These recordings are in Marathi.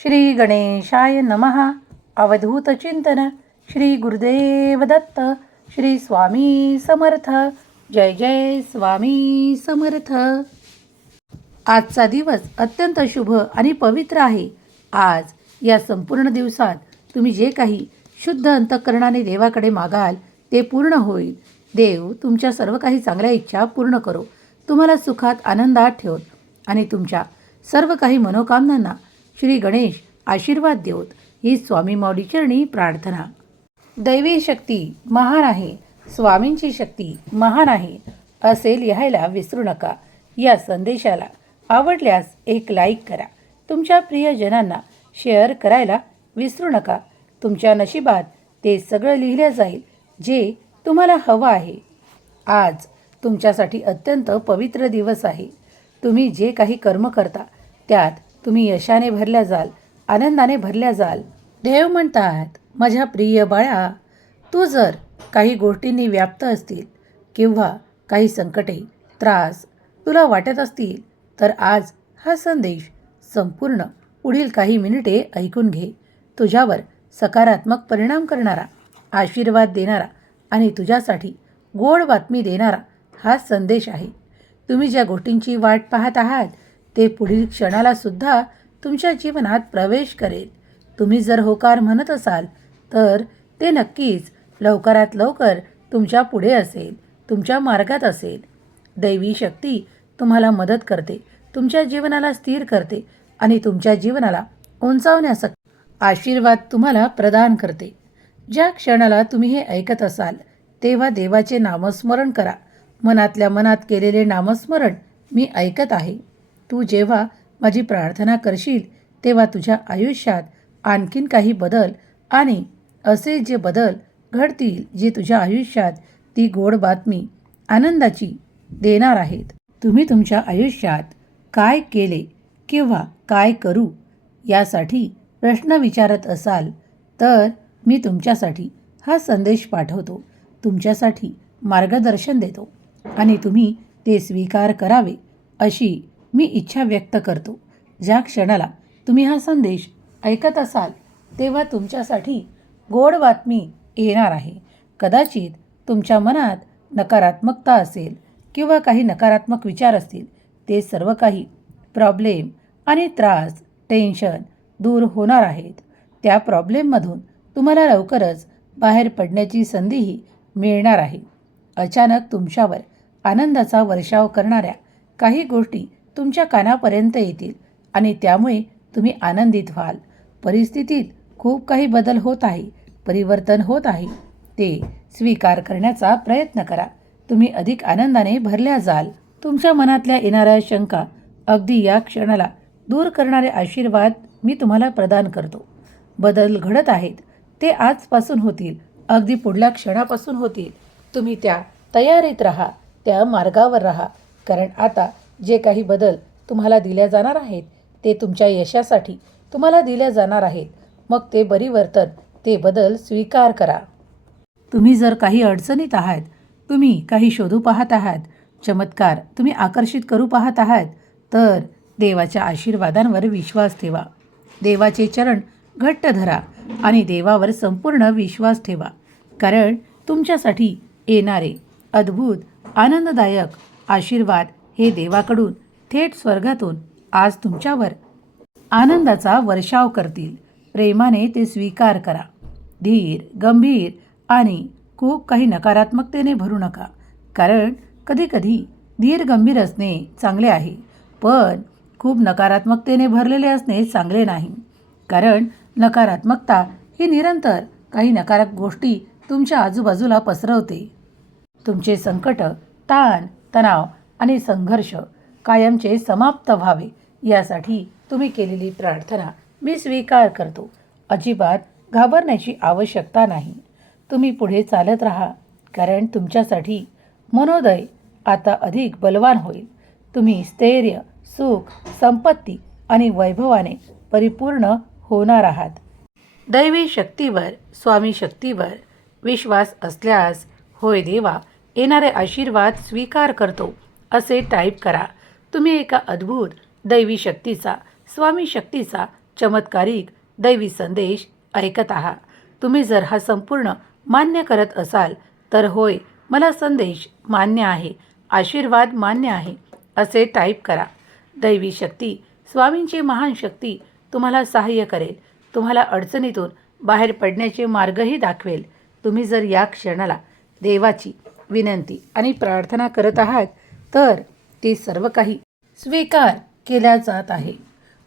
श्री गणेशाय नमः. अवधूत चिंतन. श्री गुरुदेव दत्त. श्री स्वामी समर्थ. जय जय स्वामी समर्थ. आजचा दिवस अत्यंत शुभ आणि पवित्र आहे. आज या संपूर्ण दिवसात तुम्ही जे काही शुद्ध अंतःकरणाने देवाकडे मागाल ते पूर्ण होईल. देव तुमच्या सर्व काही चांगल्या इच्छा पूर्ण करो, तुम्हाला सुखात आनंदात ठेवत आणि तुमच्या सर्व काही मनोकामनांना श्री गणेश आशीर्वाद देवत ही स्वामी माऊली चरणी प्रार्थना. दैवी शक्ती महान आहे, स्वामींची शक्ती महान आहे असे लिहायला विसरू नका. या संदेशाला आवडल्यास एक लाईक करा. तुमच्या प्रियजनांना शेअर करायला विसरू नका. तुमच्या नशिबात ते सगळं लिहिलं जाईल जे तुम्हाला हवं आहे. आज तुमच्यासाठी अत्यंत पवित्र दिवस आहे. तुम्ही जे काही कर्म करता त्यात तुम्ही यशाने भरल्या जाल, आनंदाने भरल्या जाल. देव म्हणतात, माझ्या प्रिय बाळा, तू जर काही गोष्टींनी व्याप्त असतील किंवा काही संकटे, त्रास तुला वाटत असतील तर आज हा संदेश संपूर्ण पुढील काही मिनिटे ऐकून घे. तुझ्यावर सकारात्मक परिणाम करणारा, आशीर्वाद देणारा आणि तुझ्यासाठी गोड बातमी देणारा हा संदेश आहे. तुम्ही ज्या गोष्टींची वाट पाहत आहात ते पुढील क्षणाला सुद्धा तुमच्या जीवनात प्रवेश करेल. तुम्ही जर होकार म्हणत असाल तर ते नक्कीच लवकरात लवकर तुमच्या पुढे असेल, तुमच्या मार्गात असेल. दैवी शक्ती तुम्हाला मदत करते, तुमच्या जीवनाला स्थिर करते आणि तुमच्या जीवनाला उंचावण्यासाठी आशीर्वाद तुम्हाला प्रदान करते. ज्या क्षणाला तुम्ही हे ऐकत असाल तेव्हा देवाचे नामस्मरण करा. मनातल्या मनात केलेले नामस्मरण मी ऐकत आहे. तू जेव्हा माझी प्रार्थना करशील तेव्हा तुझ्या आयुष्यात आणखीन काही बदल आणि असे जे बदल घडतील जे तुझ्या आयुष्यात ती गोड बातमी आनंदाची देणार आहेत. तुम्ही तुमच्या आयुष्यात काय केले किंवा काय करू यासाठी प्रश्न विचारत असाल तर मी तुमच्यासाठी हा संदेश पाठवतो, तुमच्यासाठी मार्गदर्शन देतो आणि तुम्ही ते स्वीकार करावे अशी मी इच्छा व्यक्त करतो. ज्या क्षणाला तुम्ही हा संदेश ऐकत असाल तेव्हा तुमच्यासाठी गोड बातमी येणार आहे. कदाचित तुमच्या मनात नकारात्मकता असेल किंवा काही नकारात्मक विचार असतील. ते सर्व काही प्रॉब्लेम आणि त्रास, टेन्शन दूर होणार आहेत. त्या प्रॉब्लेममधून तुम्हाला लवकरच बाहेर पडण्याची संधीही मिळणार आहे. अचानक तुमच्यावर आनंदाचा वर्षाव करणाऱ्या काही गोष्टी तुमच्या कानापर्यंत येतील आणि त्यामुळे तुम्ही आनंदित व्हाल. परिस्थितीत खूप काही बदल होत आहे, परिवर्तन होत आहे. ते स्वीकार करण्याचा प्रयत्न करा. तुम्ही अधिक आनंदाने भरल्या जाल. तुमच्या मनातल्या येणाऱ्या शंका अगदी या क्षणाला दूर करणारे आशीर्वाद मी तुम्हाला प्रदान करतो. बदल घडत आहेत ते आजपासून होतील, अगदी पुढल्या क्षणापासून होतील. तुम्ही त्या तयारीत राहा, त्या मार्गावर राहा. कारण आता जे काही बदल तुम्हाला दिल्या जाणार आहेत ते तुमच्या यशासाठी तुम्हाला दिल्या जाणार आहेत. मग ते परिवर्तन, ते बदल स्वीकार करा. तुम्ही जर काही अडचणीत आहात, तुम्ही काही शोधू पाहत आहात, चमत्कार तुम्ही आकर्षित करू पाहत आहात तर देवाच्या आशीर्वादांवर विश्वास ठेवा. देवाचे चरण घट्ट धरा आणि देवावर संपूर्ण विश्वास ठेवा. कारण तुमच्यासाठी येणारे अद्भुत आनंददायक आशीर्वाद हे देवाकडून थेट स्वर्गातून आज तुमच्यावर आनंदाचा वर्षाव करतील. प्रेमाने ते स्वीकार करा. धीर, गंभीर आणि खूप काही नकारात्मकतेने भरू नका. कारण कधीकधी धीर गंभीर असणे चांगले आहे, पण खूप नकारात्मकतेने भरलेले असणे चांगले नाही. कारण नकारात्मकता ही निरंतर काही नकारात्मक गोष्टी तुमच्या आजूबाजूला पसरवते. तुमचे संकट, ताण, तणाव आणि संघर्ष कायमचे समाप्त व्हावे यासाठी तुम्ही केलेली प्रार्थना मी स्वीकार करतो. अजिबात घाबरण्याची आवश्यकता नाही. तुम्ही पुढे चालत राहा. कारण तुमच्यासाठी मनोदय आता अधिक बलवान होईल. तुम्ही स्थैर्य, सुख, संपत्ती आणि वैभवाने परिपूर्ण होणार आहात. दैवी शक्तीवर, स्वामी शक्तीवर विश्वास असल्यास होय देवा, येणारे आशीर्वाद स्वीकार करतो असे टाईप करा. तुम्ही एका अद्भुत दैवी शक्तीचा, स्वामी शक्तीचा चमत्कारिक दैवी संदेश ऐकत आहात. तुम्ही जर हा संपूर्ण मान्य करत असाल तर होय, मला संदेश मान्य आहे, आशीर्वाद मान्य आहे असे टाईप करा. दैवी शक्ती, स्वामींची महान शक्ती तुम्हाला सहाय्य करेल, तुम्हाला अडचणीतून बाहेर पडण्याचे मार्गही दाखवेल. तुम्ही जर या क्षणाला देवाची विनंती आणि प्रार्थना करत आहात तर ते सर्व काही स्वीकार केल्या जात आहे.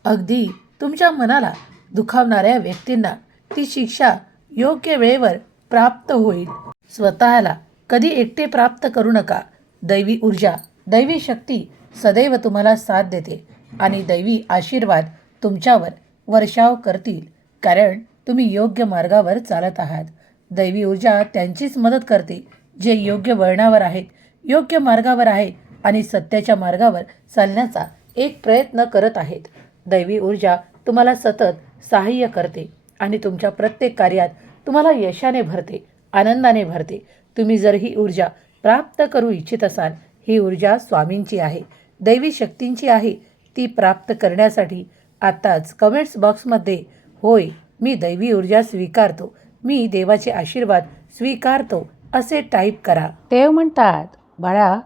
अगदी तुमच्या मनाला दुखावणाऱ्या व्यक्तींना ती शिक्षा योग्य वेळेवर प्राप्त होईल. स्वतःला कधी एकटे प्राप्त करू नका. दैवी ऊर्जा, दैवी शक्ती सदैव तुम्हाला साथ देते आणि दैवी आशीर्वाद तुमच्यावर वर्षाव करतील, कारण तुम्ही योग्य मार्गावर चालत आहात. दैवी ऊर्जा त्यांचीच मदत करते जे योग्य वळणावर आहेत, योग्य मार्गावर आहेत आणि सत्याच्या मार्गावर चालण्याचा एक प्रयत्न करत आहेत. दैवी ऊर्जा तुम्हाला सतत सहाय्य करते आणि तुमच्या प्रत्येक कार्यात तुम्हाला यशाने भरते, आनंदाने भरते. तुम्ही जर ही ऊर्जा प्राप्त करू इच्छित असाल, ही ऊर्जा स्वामींची आहे, दैवी शक्तींची आहे. ती प्राप्त करण्यासाठी आत्ताच कमेंट्स बॉक्समध्ये होय, मी दैवी ऊर्जा स्वीकारतो, मी देवाचे आशीर्वाद स्वीकारतो असे टाईप करा. देव म्हणतात, बाळा,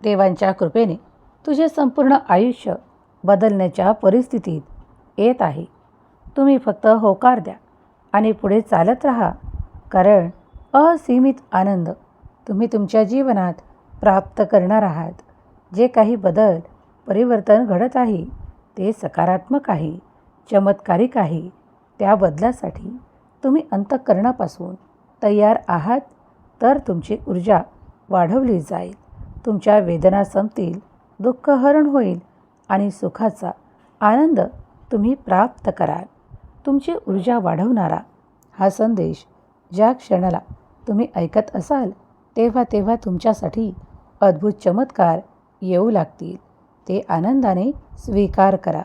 देवांच्या कृपेने तुझे संपूर्ण आयुष्य बदलण्याच्या परिस्थितीत येत आहे. तुम्ही फक्त होकार द्या आणि पुढे चालत राहा, कारण असीमित आनंद तुम्ही तुमच्या जीवनात प्राप्त करणार आहात. जे काही बदल, परिवर्तन घडत आहे ते सकारात्मक आहे, चमत्कारिक आहे. त्या बदलासाठी तुम्ही अंतःकरणापासून तयार आहात तर तुमची ऊर्जा वाढवली जाईल. तुमच्या वेदना संपतील, दुःख हरण होईल आणि सुखाचा आनंद तुम्ही प्राप्त कराल. तुमची ऊर्जा वाढवणारा हा संदेश ज्या क्षणाला तुम्ही ऐकत असाल तेव्हा तेव्हा तुमच्यासाठी अद्भुत चमत्कार येऊ लागतील. ते आनंदाने स्वीकार करा,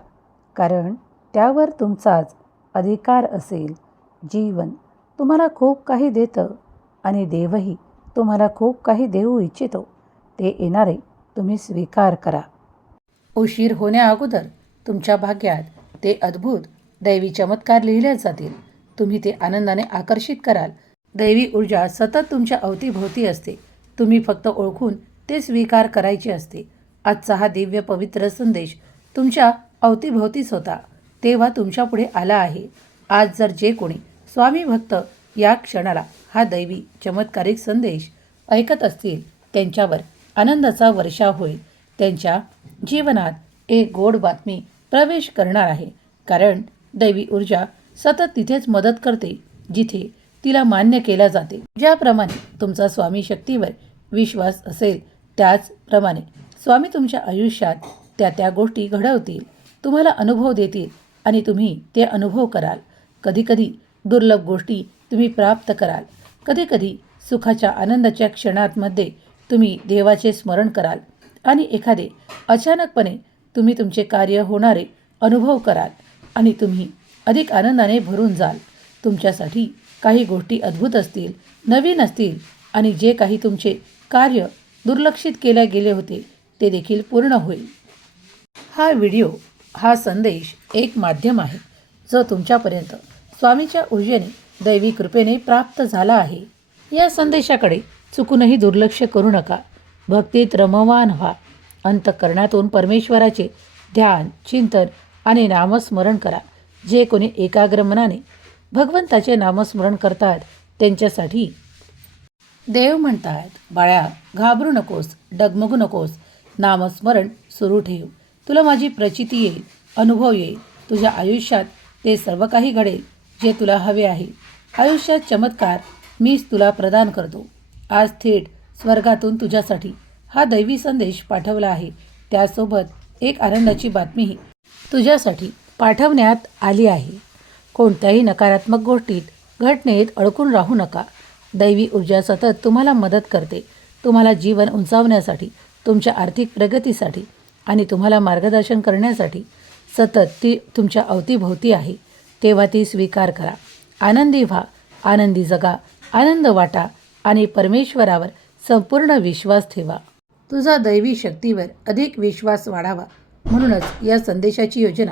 कारण त्यावर तुमचाच अधिकार असेल. जीवन तुम्हाला खूप काही देतं आणि देवही तुम्हाला खूप काही देऊ इच्छितो. ते येणारे तुम्ही स्वीकार करा. उशीर होण्याअगोदर तुमच्या भाग्यात ते अद्भुत दैवी चमत्कार लिहिले जातील. तुम्ही ते आनंदाने आकर्षित कराल. दैवी ऊर्जा सतत तुमच्या अवतीभोवती असते. तुम्ही फक्त ओळखून ते स्वीकार करायचे असते. आजचा हा दिव्य पवित्र संदेश तुमच्या अवतीभोवतीच होता, तेव्हा तुमच्यापुढे आला आहे. आज जर जे कोणी स्वामी भक्त या क्षणाला हा दैवी चमत्कारिक संदेश ऐकत असतील, त्यांच्यावर आनंदाचा वर्षाव होईल. त्यांच्या जीवनात एक गोड बातमी प्रवेश करणार आहे, कारण दैवी ऊर्जा सतत तिथेच मदत करते जिथे तिला मान्य केल्या जाते. ज्याप्रमाणे तुमचा स्वामी शक्तीवर विश्वास असेल त्याचप्रमाणे स्वामी तुमच्या आयुष्यात त्या त्या गोष्टी घडवतील, तुम्हाला अनुभव देतील आणि तुम्ही ते अनुभव कराल. कधीकधी दुर्लभ गोष्टी तुम्ही प्राप्त कराल. कधीकधी सुखाच्या आनंदाच्या क्षणांमध्ये तुम्ही देवाचे स्मरण कराल आणि एखादे अचानकपणे तुम्ही तुमचे कार्य होणारे अनुभव कराल आणि तुम्ही अधिक आनंदाने भरून जाल. तुमच्यासाठी काही गोष्टी अद्भुत असतील, नवीन असतील आणि जे काही तुमचे कार्य दुर्लक्षित केले गेले होते ते देखील पूर्ण होईल. हा व्हिडिओ, हा संदेश एक माध्यम आहे जो तुमच्यापर्यंत स्वामीच्या ऊर्जेने, दैवी कृपेने प्राप्त झाला आहे. या संदेशाकडे चुकूनही दुर्लक्ष करू नका. भक्तीत रममाण व्हा. अंतःकरणातून परमेश्वराचे ध्यान, चिंतन आणि नामस्मरण करा. जे कोणी एकाग्र मनाने भगवंताचे नामस्मरण करतात त्यांच्यासाठी देव म्हणतात, बाळा, घाबरू नकोस, डगमगू नकोस. नामस्मरण सुरू ठेव. तुला माझी प्रचिती येईल, अनुभव येईल. तुझ्या आयुष्यात ते सर्व काही घडेल जे तुला हवे आहे. आयुष्यात चमत्कार मीच तुला प्रदान करतो. आज थेट स्वर्गातून तुझ्यासाठी हा दैवी संदेश पाठवला आहे. त्यासोबत एक आनंदाची बातमीही तुझ्यासाठी पाठवण्यात आली आहे. कोणत्याही नकारात्मक गोष्टीत, घटनेत अडकून राहू नका. दैवी ऊर्जा सतत तुम्हाला मदत करते, तुम्हाला जीवन उंचावण्यासाठी, तुमच्या आर्थिक प्रगतीसाठी आणि तुम्हाला मार्गदर्शन करण्यासाठी सतत ती तुमच्या अवतीभोवती आहे. तेव्हा ती स्वीकार करा. आनंदी व्हा, आनंदी जगा, आनंद वाटा आणि परमेश्वरावर संपूर्ण विश्वास ठेवा. तुझा दैवी शक्तीवर अधिक विश्वास वाढावा. म्हणूनच या संदेशाची योजना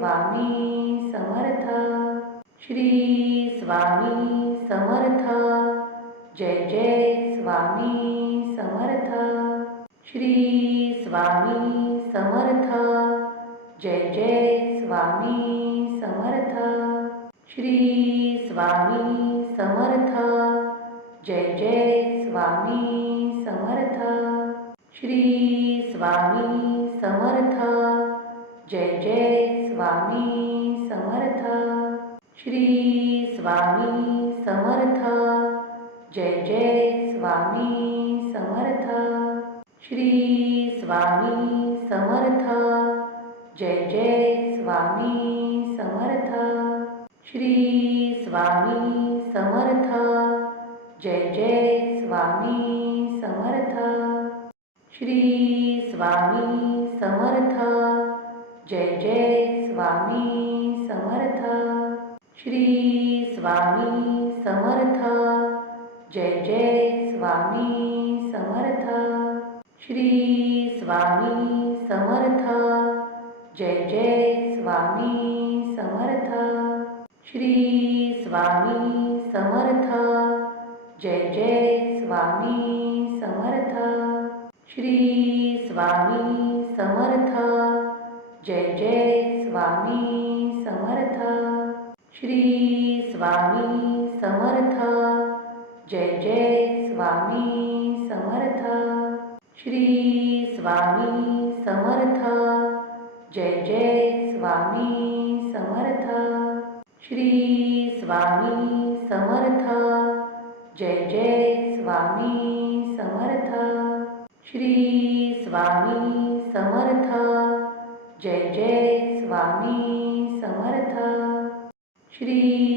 स्वामी समर्थ. श्री स्वामी समर्थ. जय जय स्वामी समर्थ. श्री स्वामी समर्थ. जय जय स्वामी समर्थ. श्री स्वामी समर्थ. जय जय स्वामी समर्थ. श्री स्वामी समर्थ. जय जय स्वामी समर्थ. श्री स्वामी समर्थ. जय जय स्वामी समर्थ. श्री स्वामी समर्थ. जय जय स्वामी समर्थ. श्री स्वामी समर्थ. जय जय स्वामी समर्थ. श्री स्वामी समर्थ. जय जय स्वामी समर्थ. श्री स्वामी समर्थ. जय जय स्वामी समर्थ. श्री स्वामी समर्थ. जय जय स्वामी समर्थ. श्री स्वामी समर्थ. जय जय स्वामी समर्थ. श्री स्वामी समर्थ. जय जय स्वामी समर्थ. श्री स्वामी समर्थ. जय जय स्वामी समर्थ. श्री स्वामी समर्थ. जय जय स्वामी समर्थ. श्री स्वामी समर्थ. जय जय स्वामी समर्थ. श्री स्वामी समर्थ. जय जय स्वामी समर्थ. श्री